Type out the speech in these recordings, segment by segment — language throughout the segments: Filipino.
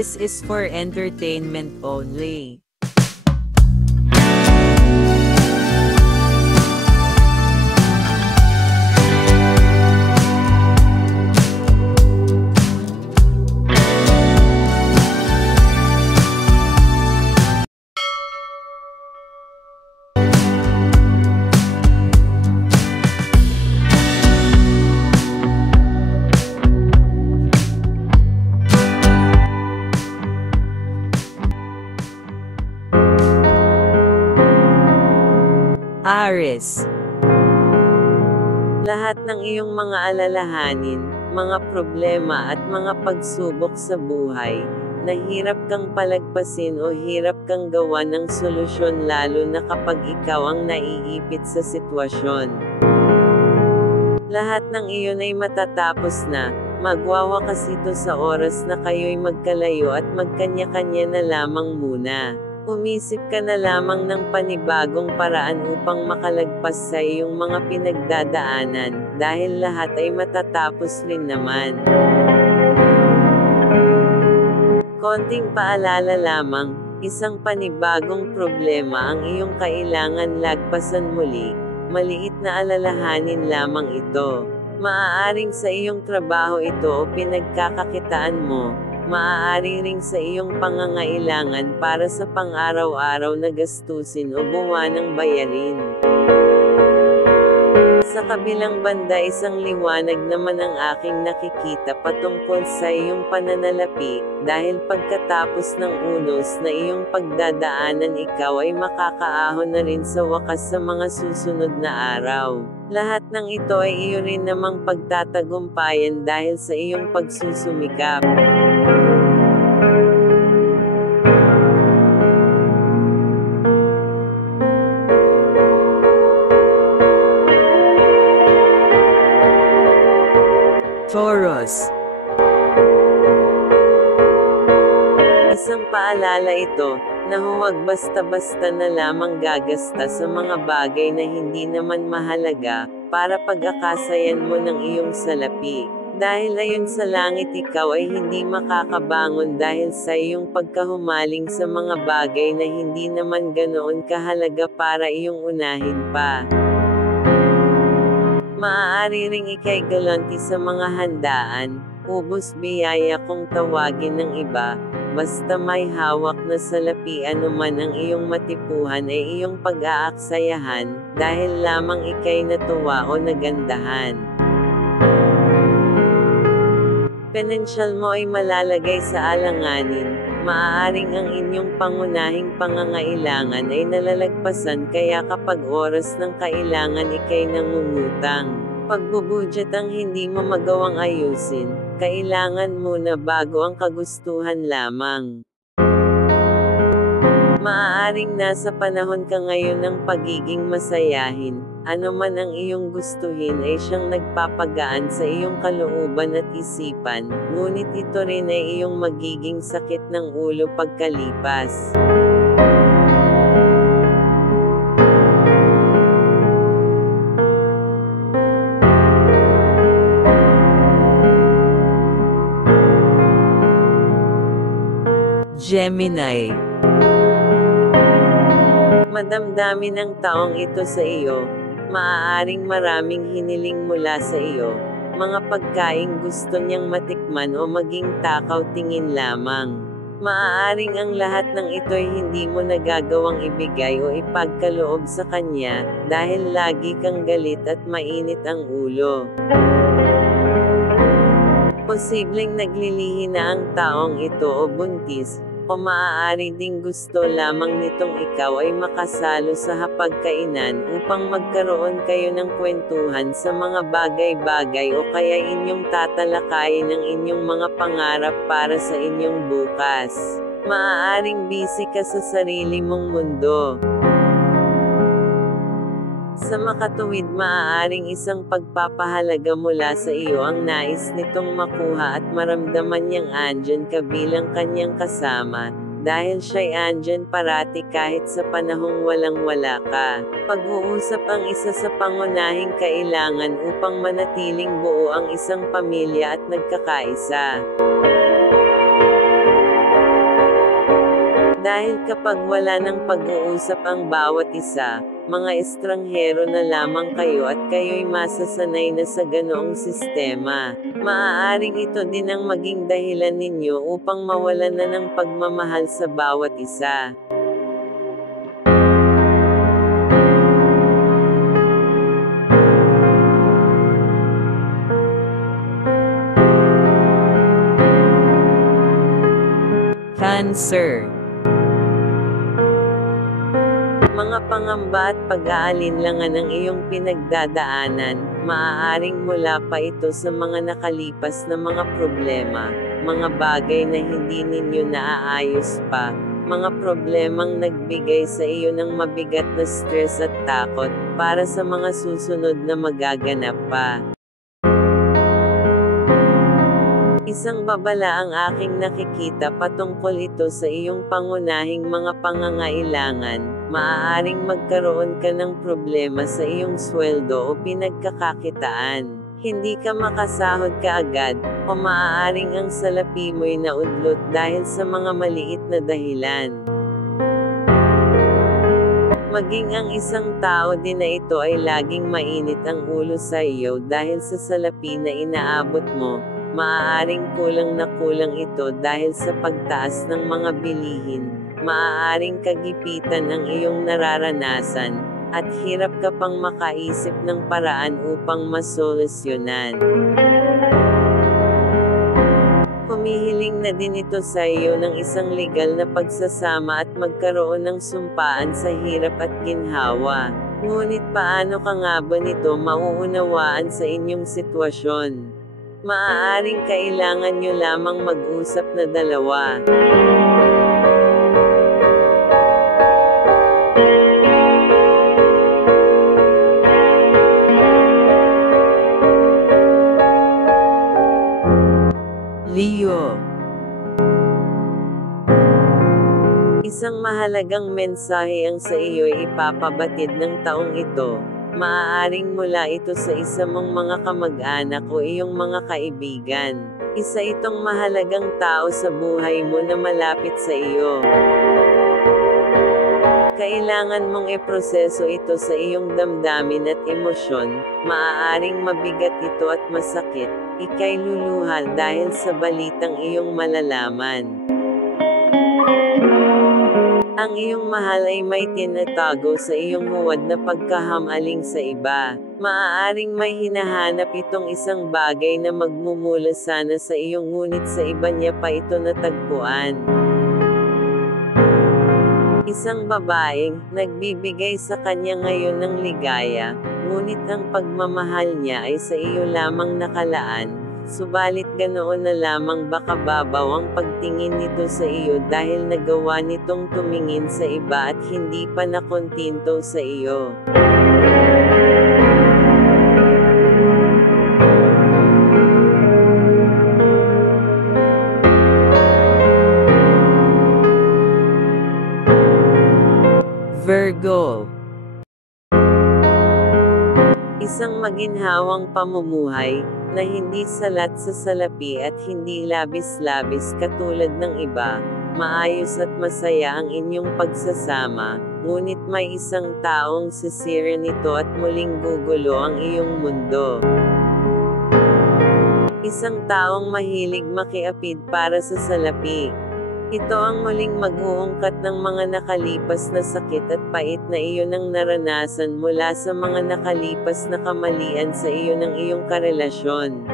This is for entertainment only. Aries. Lahat ng iyong mga alalahanin, mga problema at mga pagsubok sa buhay, na hirap kang palagpasin o hirap kang gawa ng solusyon lalo na kapag ikaw ang naiipit sa sitwasyon. Lahat ng iyon ay matatapos na, magwawakas ito sa oras na kayo'y magkalayo at magkanya-kanya na lamang muna. Umisip ka na lamang ng panibagong paraan upang makalagpas sa iyong mga pinagdadaanan, dahil lahat ay matatapos rin naman. Konting paalala lamang, isang panibagong problema ang iyong kailangan lagpasan muli, maliit na alalahanin lamang ito. Maaaring sa iyong trabaho ito o pinagkakakitaan mo, maaari ring sa iyong pangangailangan para sa pang-araw-araw na gastusin o buwanang bayarin. Sa kabilang banda isang liwanag naman ang aking nakikita patungkol sa iyong pananalapi, dahil pagkatapos ng unos na iyong pagdadaanan ikaw ay makakaahon na rin sa wakas sa mga susunod na araw. Lahat ng ito ay iyo rin namang pagtatagumpayan dahil sa iyong pagsusumikap. Taurus. Isang paalala ito, na huwag basta-basta na lamang gagasta sa mga bagay na hindi naman mahalaga, para pag-akasayan mo ng iyong salapi. Dahil ayon sa langit ikaw ay hindi makakabangon dahil sa iyong pagkahumaling sa mga bagay na hindi naman ganoon kahalaga para iyong unahin pa. Maaari ring ikay galanti sa mga handaan, ubos biyaya kung tawagin ng iba, basta may hawak na salapi anuman ang iyong matipuhan ay iyong pag-aaksayahan, dahil lamang ikay natuwa o nagandahan. Pinansyal mo ay malalagay sa alanganin, maaaring ang inyong pangunahing pangangailangan ay nalalagpasan kaya kapag oras ng kailangan ikay nangungutang. Pagbubudget ang hindi mo magawang ayusin, kailangan muna bago ang kagustuhan lamang. Maaaring nasa panahon ka ngayon ng pagiging masayahin, ano man ang iyong gustuhin ay siyang nagpapagaan sa iyong kalooban at isipan, ngunit ito rin ay iyong magiging sakit ng ulo pagkalipas. Gemini. Madamdamin ang taong ito sa iyo, maaaring maraming hiniling mula sa iyo, mga pagkaing gusto niyang matikman o maging takaw tingin lamang. Maaaring ang lahat ng ito'y hindi mo nagagawang ibigay o ipagkaloob sa kanya, dahil lagi kang galit at mainit ang ulo. Posibleng naglilihi na ang taong ito o buntis, o maaari ding gusto lamang nitong ikaw ay makasalo sa hapagkainan upang magkaroon kayo ng kwentuhan sa mga bagay-bagay o kaya inyong tatalakayin ang inyong mga pangarap para sa inyong bukas. Maaaring busy ka sa sarili mong mundo. Sa makatuwid maaaring isang pagpapahalaga mula sa iyo ang nais nitong makuha at maramdaman niyang andyan ka bilang kanyang kasama, dahil siya'y andyan parati kahit sa panahong walang-wala ka. Pag-uusap ang isa sa pangunahing kailangan upang manatiling buo ang isang pamilya at nagkakaisa. Dahil kapag wala ng pag-uusap ang bawat isa, mga estranghero na lamang kayo at kayo'y masasanay na sa ganoong sistema. Maaaring ito din ang maging dahilan ninyo upang mawalan na ng pagmamahal sa bawat isa. Cancer. Mga pangamba at pag-aalinlangan ang iyong pinagdadaanan, maaaring mula pa ito sa mga nakalipas na mga problema, mga bagay na hindi ninyo naaayos pa, mga problemang nagbigay sa iyo ng mabigat na stress at takot, para sa mga susunod na magaganap pa. Isang babala ang aking nakikita patungkol ito sa iyong pangunahing mga pangangailangan. Maaaring magkaroon ka ng problema sa iyong sweldo o pinagkakakitaan. Hindi ka makasahod kaagad, o maaaring ang salapi mo'y naudlot dahil sa mga maliit na dahilan. Maging ang isang tao din na ito ay laging mainit ang ulo sa iyo dahil sa salapi na inaabot mo. Maaaring kulang na kulang ito dahil sa pagtaas ng mga bilihin, maaaring kagipitan ang iyong nararanasan, at hirap ka pang makaisip ng paraan upang masolusyonan. Humihiling na din ito sa iyo ng isang legal na pagsasama at magkaroon ng sumpaan sa hirap at ginhawa. Ngunit paano ka nga ba nito mauunawaan sa inyong sitwasyon? Maaaring kailangan nyo lamang mag-usap na dalawa. Leo. Isang mahalagang mensahe ang sa iyo ay ipapabatid ng taong ito. Maaaring mula ito sa isa mong mga kamag-anak o iyong mga kaibigan. Isa itong mahalagang tao sa buhay mo na malapit sa iyo. Kailangan mong iproseso ito sa iyong damdamin at emosyon. Maaaring mabigat ito at masakit. Ika'y luluha dahil sa balitang iyong malalaman. Ang iyong mahal ay may tinatago sa iyong huwad na pagkahamaling sa iba. Maaaring may hinahanap itong isang bagay na magmumula sana sa iyong ngunit sa iba niya pa ito natagpuan. Isang babaeng nagbibigay sa kanya ngayon ng ligaya, ngunit ang pagmamahal niya ay sa iyo lamang nakalaan. Subalit ganoon na lamang baka babaw ang pagtingin nito sa iyo dahil nagawa nitong tumingin sa iba at hindi pa nakontinto sa iyo. Virgo. Isang maginhawang pamumuhay, na hindi salat sa salapi at hindi labis-labis katulad ng iba, maayos at masaya ang inyong pagsasama, ngunit may isang taong sisira nito at muling gugulo ang iyong mundo. Isang taong mahilig makiapid para sa salapi. Ito ang muling mag-uungkat ng mga nakalipas na sakit at pait na iyon ang naranasan mula sa mga nakalipas na kamalian sa iyo ng iyong karelasyon.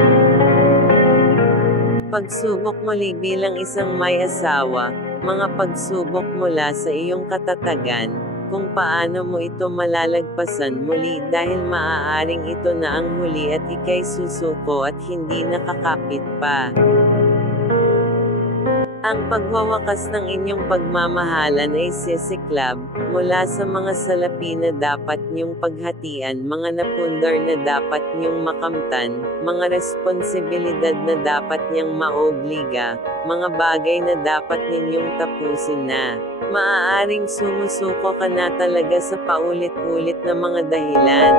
Pagsubok muli bilang isang may asawa, mga pagsubok mula sa iyong katatagan, kung paano mo ito malalagpasan muli dahil maaaring ito na ang huli at ika'y susuko at hindi nakakapit pa. Ang pagwawakas ng inyong pagmamahalan ay sisiklab, mula sa mga salapi na dapat niyong paghatian, mga napundar na dapat niyong makamtan, mga responsibilidad na dapat niyang maobliga, mga bagay na dapat ninyong tapusin na. Maaaring sumusuko ka na talaga sa paulit-ulit na mga dahilan.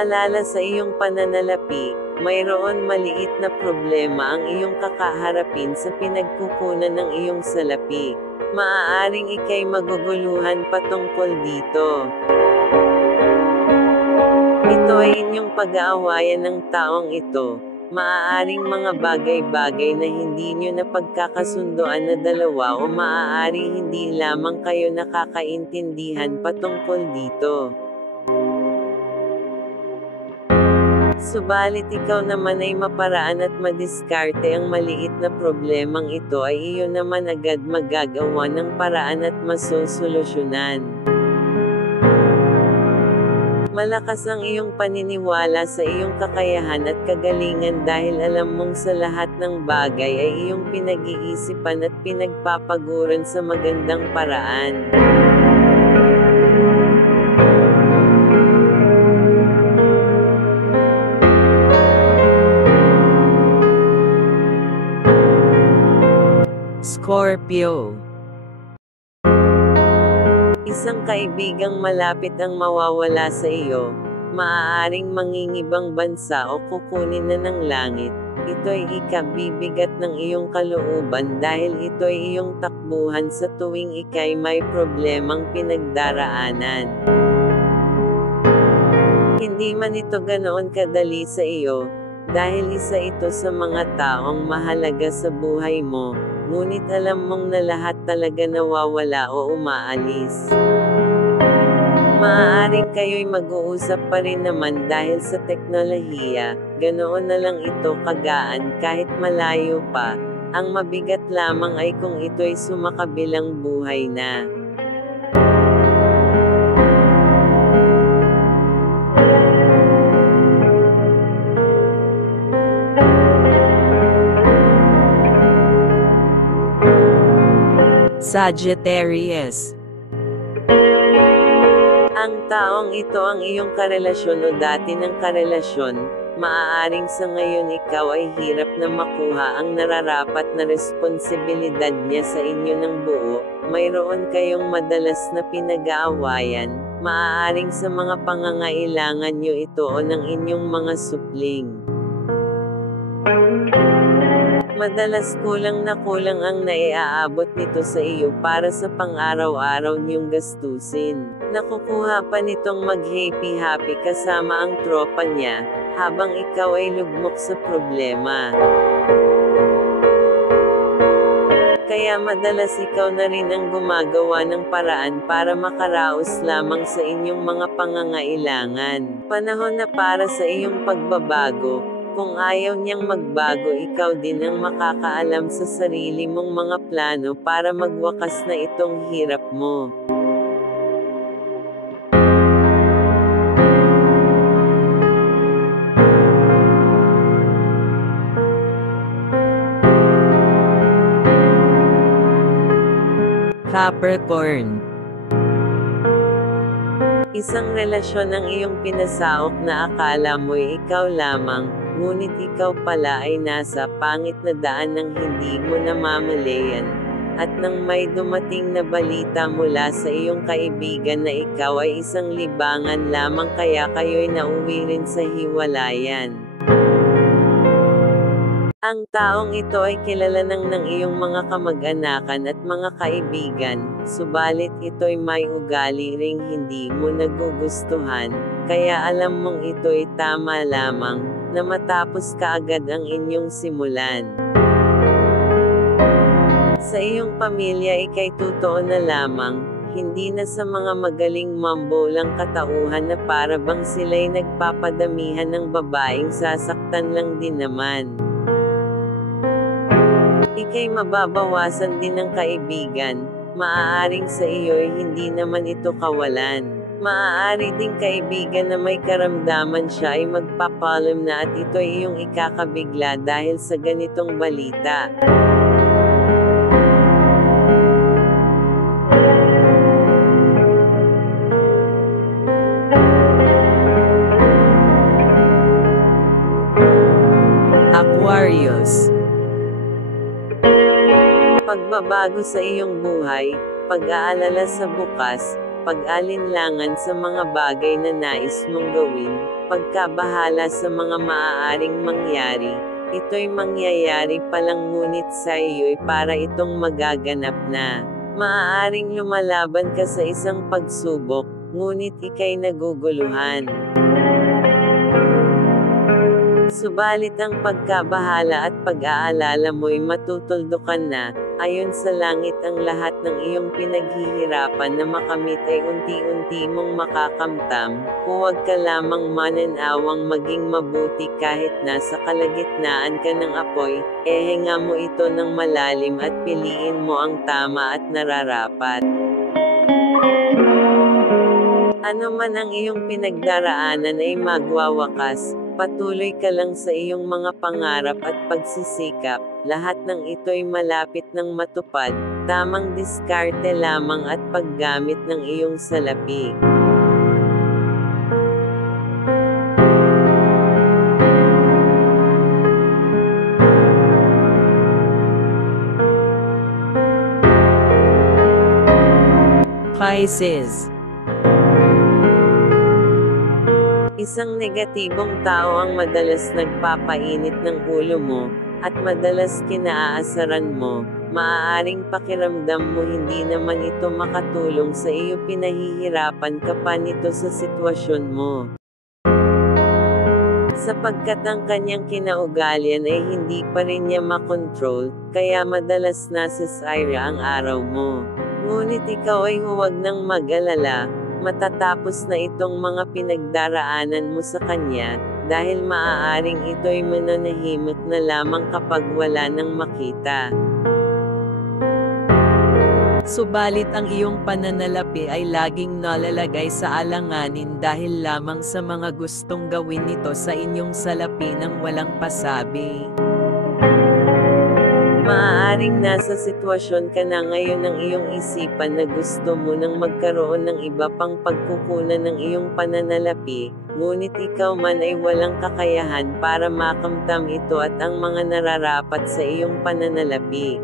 Paalala sa iyong pananalapi, mayroon maliit na problema ang iyong kakaharapin sa pinagkukunan ng iyong salapi. Maaaring ika'y maguguluhan patungkol dito. Ito ay inyong pag-aawayan ng taong ito. Maaaring mga bagay-bagay na hindi nyo napagkakasundoan na dalawa o maaaring hindi lamang kayo nakakaintindihan patungkol dito. Subalit ikaw naman ay maparaan at madiskarte ang maliit na problemang ito ay iyo naman agad magagawa ng paraan at masosolusyonan. Malakas ang iyong paniniwala sa iyong kakayahan at kagalingan dahil alam mong sa lahat ng bagay ay iyong pinag-iisipan at pinagpapaguran sa magandang paraan. Scorpio. Isang kaibigang malapit ang mawawala sa iyo, maaaring mangingibang bansa o kukunin na ng langit. Ito ay ikabibigat ng iyong kalooban dahil ito ay iyong takbuhan sa tuwing ika'y may problemang pinagdaraanan. Hindi man ito ganoon kadali sa iyo, dahil isa ito sa mga taong mahalaga sa buhay mo, ngunit alam mong na lahat talaga nawawala o umaalis. Maaaring kayo'y mag-uusap pa rin naman dahil sa teknolohiya, ganoon na lang ito kagaan kahit malayo pa, ang mabigat lamang ay kung ito'y sumakabilang buhay na. Sagittarius. Ang taong ito ang iyong karelasyon o dati ng karelasyon, maaaring sa ngayon ikaw ay hirap na makuha ang nararapat na responsibilidad niya sa inyo ng buo, mayroon kayong madalas na pinag-aawayan, maaaring sa mga pangangailangan niyo ito o ng inyong mga supling. Madalas kulang na kulang ang naiaabot nito sa iyo para sa pang-araw-araw niyong gastusin. Nakukuha pa nitong mag-happy-happy kasama ang tropa niya, habang ikaw ay lugmok sa problema. Kaya madalas ikaw na rin ang gumagawa ng paraan para makaraos lamang sa inyong mga pangangailangan. Panahon na para sa iyong pagbabago. Kung ayaw niyang magbago, ikaw din ang makakaalam sa sarili mong mga plano para magwakas na itong hirap mo. Capricorn. Isang relasyon ang iyong pinasaok na akala mo'y ikaw lamang, ngunit ikaw pala ay nasa pangit na daan ng hindi mo namamalayan, at nang may dumating na balita mula sa iyong kaibigan na ikaw ay isang libangan lamang kaya kayo'y nauwi rin sa hiwalayan. Ang taong ito ay kilala ng iyong mga kamag-anakan at mga kaibigan, subalit ito'y may ugali ring hindi mo nagugustuhan, kaya alam mong ito'y tama lamang, na matapos kaagad ang inyong simulan. Sa iyong pamilya ika'y totoo na lamang, hindi na sa mga magaling mambo lang katauhan na para bang sila'y nagpapadamihan ng babaeng sasaktan lang din naman. Ika'y mababawasan din ng kaibigan, maaaring sa iyo'y hindi naman ito kawalan. Maaari ding kaibigan na may karamdaman siya ay magpapalam na at ito'y iyong ikakabigla dahil sa ganitong balita. Aquarius. Pagbabago sa iyong buhay, pag-aalala sa bukas, pag-alinlangan sa mga bagay na nais mong gawin, pagkabahala sa mga maaaring mangyari. Ito'y mangyayari pa lang ngunit sa iyo'y para itong magaganap na. Maaaring lumalaban ka sa isang pagsubok, ngunit ika'y naguguluhan. Subalit ang pagkabahala at pag-aalala mo'y matutuldukan na, ayon sa langit ang lahat ng iyong pinaghihirapan na makamit ay unti-unti mong makakamtam. Huwag ka lamang mananawang maging mabuti kahit nasa kalagitnaan ka ng apoy, ehenga mo ito ng malalim at piliin mo ang tama at nararapat. Ano man ang iyong pinagdaraanan ay magwawakas. Patuloy ka lang sa iyong mga pangarap at pagsisikap, lahat ng ito'y malapit ng matupad, tamang diskarte lamang at paggamit ng iyong salapi. Pisces. Isang negatibong tao ang madalas nagpapainit ng ulo mo, at madalas kinaasaran mo. Maaaring pakiramdam mo hindi naman ito makatulong sa iyo, pinahihirapan ka pa nito sa sitwasyon mo. Sapagkat ang kanyang kinaugali ay hindi pa rin niya makontrol, kaya madalas nasasira ang araw mo. Ngunit ikaw ay huwag nang mag-alala, matatapos na itong mga pinagdaraanan mo sa kanya, dahil maaaring ito'y mananahimik na lamang kapag wala nang makita. Subalit ang iyong pananalapi ay laging nalalagay sa alanganin dahil lamang sa mga gustong gawin nito sa inyong salapi ng walang pasabi. Maaaring nasa sitwasyon ka na ngayon ng iyong isipan na gusto mo nang magkaroon ng iba pang pagkukunan ng iyong pananalapi, ngunit ikaw man ay walang kakayahan para makamtam ito at ang mga nararapat sa iyong pananalapi.